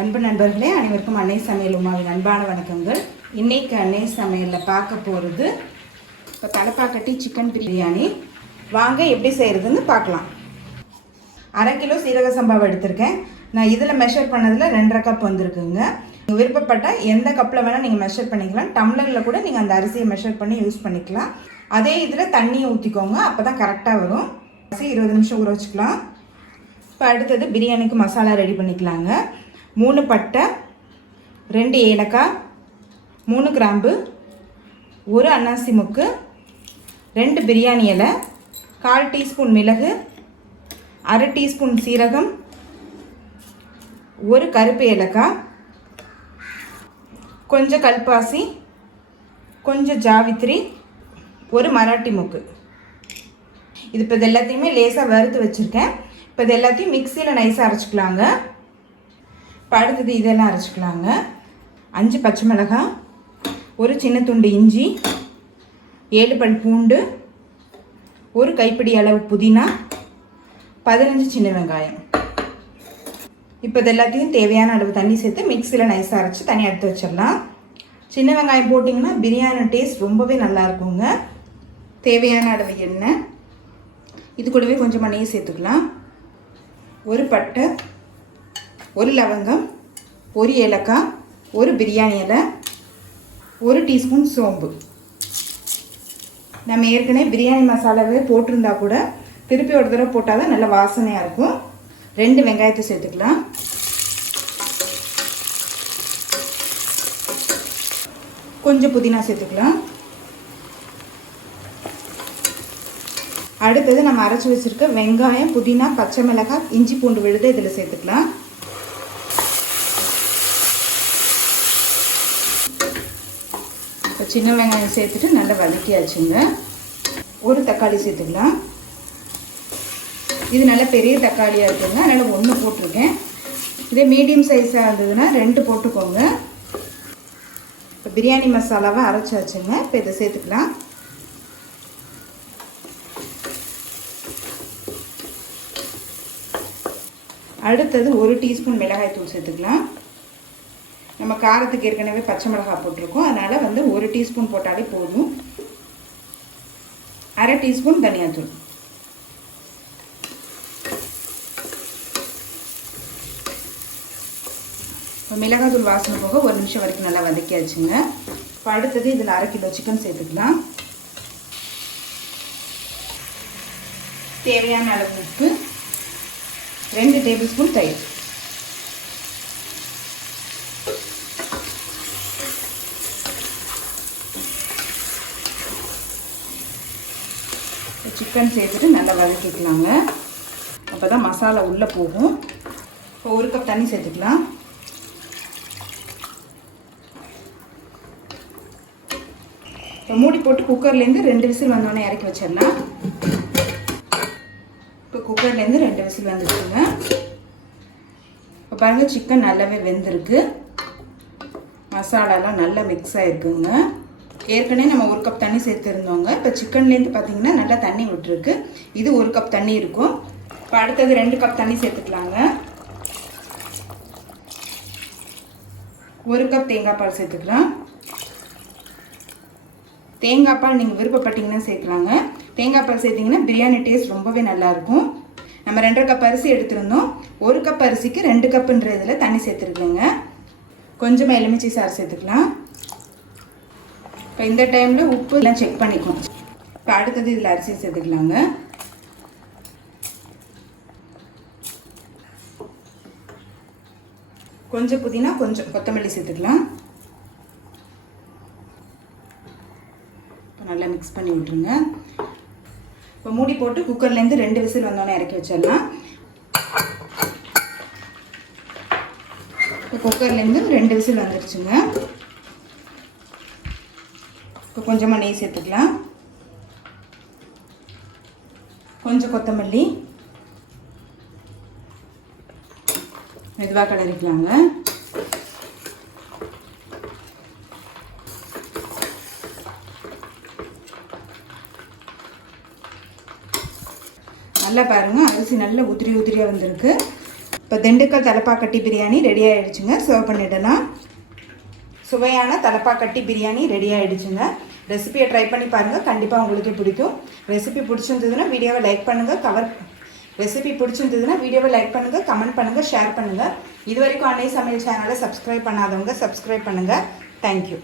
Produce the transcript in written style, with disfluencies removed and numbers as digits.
அன்பு நண்பர்களே, அனைவருக்கும் அன்னை சமையல் உமாவின் அன்பான வணக்கங்கள். இன்றைக்கி அன்னை சமையலில் பார்க்க போகிறது இப்போ தலைப்பாக்கட்டி சிக்கன் பிரியாணி. வாங்க எப்படி செய்கிறதுன்னு பார்க்கலாம். 1/2 கிலோ சீரக சம்பாவை எடுத்திருக்கேன். நான் இதில் மெஷர் பண்ணதில் 2.5 கப் வந்திருக்குங்க. நீங்கள் விருப்பப்பட்டால் எந்த கப்பில் வேணால் நீங்கள் மெஷர் பண்ணிக்கலாம். டம்ளரில் கூட நீங்கள் அந்த அரிசியை மெஷர் பண்ணி யூஸ் பண்ணிக்கலாம். அதே இதில் தண்ணியை ஊற்றிக்கோங்க, அப்போ தான் கரெக்டாக வரும். 20 நிமிஷம் ஊற வச்சுக்கலாம். இப்போ அடுத்தது பிரியாணிக்கு மசாலா ரெடி பண்ணிக்கலாங்க. 3 பட்டை, 2 ஏலக்காய், 3 கிராம்பு, 1 அன்னாசி முக்கு, 2 பிரியாணி இலை, 1/4 டீஸ்பூன் மிளகு, 1/2 டீஸ்பூன் சீரகம், 1 கருப்பு ஏலக்காய், கொஞ்சம் கல்பாசி, கொஞ்சம் ஜாவித்ரி, 1 மராட்டி முக்கு. இது இப்போ இது எல்லாத்தையுமே லேசாக வறுத்து வச்சுருக்கேன். இப்போ இது எல்லாத்தையும் மிக்சியில் நைஸாக அரைச்சிக்கலாங்க. இப்போ அடுத்தது இதெல்லாம் அரைச்சிக்கலாங்க. 5 பச்சை மிளகாய், 1 சின்ன துண்டு இஞ்சி, 7 பல் பூண்டு, 1 கைப்பிடி அளவு புதினா, 15 சின்ன வெங்காயம். இப்போ இது எல்லாத்தையும் தேவையான அளவு தண்ணி சேர்த்து மிக்சியில் நைஸாக அரைச்சி தனியாக எடுத்து வச்சிடலாம். சின்ன வெங்காயம் போட்டிங்கன்னா பிரியாணி டேஸ்ட் ரொம்பவே நல்லா இருக்குங்க. தேவையான அளவு எண்ணெய், இது கூடவே கொஞ்சமாக நெய் சேர்த்துக்கலாம். 1 பட்டை, 1 லவங்கம், 1 ஏலக்காய், 1 பிரியாணி இலை, 1 டீஸ்பூன் சோம்பு. நம்ம ஏற்கனவே பிரியாணி மசாலாவே போட்டிருந்தா கூட திருப்பி ஒரு தடவை போட்டால் தான் நல்ல வாசனையாக இருக்கும். 2 வெங்காயத்தை சேர்த்துக்கலாம். கொஞ்சம் புதினா சேர்த்துக்கலாம். அடுத்தது நம்ம அரைச்சி வச்சுருக்க வெங்காயம், புதினா, பச்சை மிளகாய், இஞ்சி பூண்டு விழுது இதில் சேர்த்துக்கலாம். இப்போ சின்ன வெங்காயம் சேர்த்துட்டு நல்லா வதக்கியாச்சுங்க. 1 தக்காளி சேர்த்துக்கலாம். இது நல்ல பெரிய தக்காளியாக இருக்குங்க, அதனால் 1 போட்டிருக்கேன். இதே மீடியம் சைஸாக இருந்ததுன்னா 2 போட்டுக்கோங்க. இப்போ பிரியாணி மசாலாவை அரைச்சாச்சுங்க. இப்போ இதை சேர்த்துக்கலாம். அடுத்தது 1 டீஸ்பூன் மிளகாய் தூள் சேர்த்துக்கலாம். நம்ம காரத்துக்கு ஏற்கனவே பச்சை மிளகாய் போட்டிருக்கோம், அதனால் 1 டீஸ்பூன் போட்டாலே போதும். 1/2 டீஸ்பூன் தனியாத்தூள். இப்போ மிளகாய் தூள் வாசனை போக 1 நிமிஷம் வரைக்கும் நல்லா வதக்கியாச்சுங்க. இப்போ அடுத்தது இதில் 1/2 கிலோ சிக்கன் சேர்த்துக்கலாம். தேவையான அளவு உப்பு, 2 டேபிள் ஸ்பூன் தயிர். சிக்கன் சேர்த்துட்டு நல்லா வதக்கிக்கலாங்க. அப்போ தான் மசாலா உள்ளே போகும். இப்போ 1 கப் தண்ணி சேர்த்துக்கலாம். இப்போ மூடி போட்டு குக்கர்லேருந்து 2 விசில் வந்தோடனே இறக்கி வச்சிடலாம். இப்போ குக்கர்லேருந்து 2 விசில் வந்துருக்குங்க. இப்போ பாருங்கள், சிக்கன் நல்லாவே வெந்திருக்கு. மசாலாலாம் நல்லா மிக்ஸ் ஆகிருக்குங்க. ஏற்கனவே நம்ம 1 கப் தண்ணி சேர்த்துருந்தோங்க. இப்போ சிக்கன்லேருந்து பார்த்தீங்கன்னா நல்லா தண்ணி விட்டுருக்கு. இது 1 கப் தண்ணி இருக்கும். இப்போ அடுத்தது 2 கப் தண்ணி சேர்த்துக்கலாங்க. 1 கப் தேங்காய் பால் சேர்த்துக்கலாம். தேங்காய் பால் நீங்கள் விருப்பப்பட்டீங்கன்னா சேர்க்கலாங்க. தேங்காய் பால் சேர்த்திங்கன்னா பிரியாணி டேஸ்ட் ரொம்பவே நல்லாயிருக்கும். நம்ம 2.5 கப் அரிசி எடுத்துருந்தோம். 1 கப் அரிசிக்கு 2 கப்புன்ற இதில் தண்ணி சேர்த்துருக்குங்க. கொஞ்சமாக எலுமிச்சை சாறு சேர்த்துக்கலாம். இப்போ இந்த டைமில் உப்பு எல்லாம் செக் பண்ணிக்கணும். இப்போ அடுத்தது இதில் அரிசி சேர்த்துக்கலாங்க. கொஞ்சம் புதினா, கொஞ்சம் கொத்தமல்லி சேர்த்துக்கலாம். நல்லா மிக்ஸ் பண்ணி விட்டுருங்க. இப்போ மூடி போட்டு குக்கர்லேருந்து 2 விசில் வந்தோடனே இறக்கி வச்சிடலாம். இப்போ குக்கர்லேருந்து 2 விசில் வந்துருச்சுங்க. இப்போ கொஞ்சமாக நெய் சேர்த்துக்கலாம். கொஞ்சம் கொத்தமல்லி, மெதுவாக கிளறிக்கலாங்க. நல்லா பாருங்கள், அரிசி நல்லா உதிரி உதிரியாக வந்திருக்கு. இப்போ திண்டுக்கல் தலப்பாக்கட்டி பிரியாணி ரெடி ஆகிடுச்சுங்க. சர்வ் பண்ணிடலாம். சுவையான தலப்பாக்கட்டி பிரியாணி ரெடி ஆகிடுச்சுங்க. ரெசிபியை ட்ரை பண்ணி பாருங்கள், கண்டிப்பாக உங்களுக்கு பிடிக்கும். ரெசிபி பிடிச்சிருந்ததுன்னா வீடியோவை லைக் பண்ணுங்கள். ரெசிபி பிடிச்சிருந்ததுன்னா வீடியோவை லைக் பண்ணுங்கள், கமெண்ட் பண்ணுங்கள், ஷேர் பண்ணுங்கள். இது வரைக்கும் அன்னை சமையல் சேனலை சப்ஸ்கிரைப் பண்ணாதவங்க சப்ஸ்கிரைப் பண்ணுங்கள். தேங்க்யூ.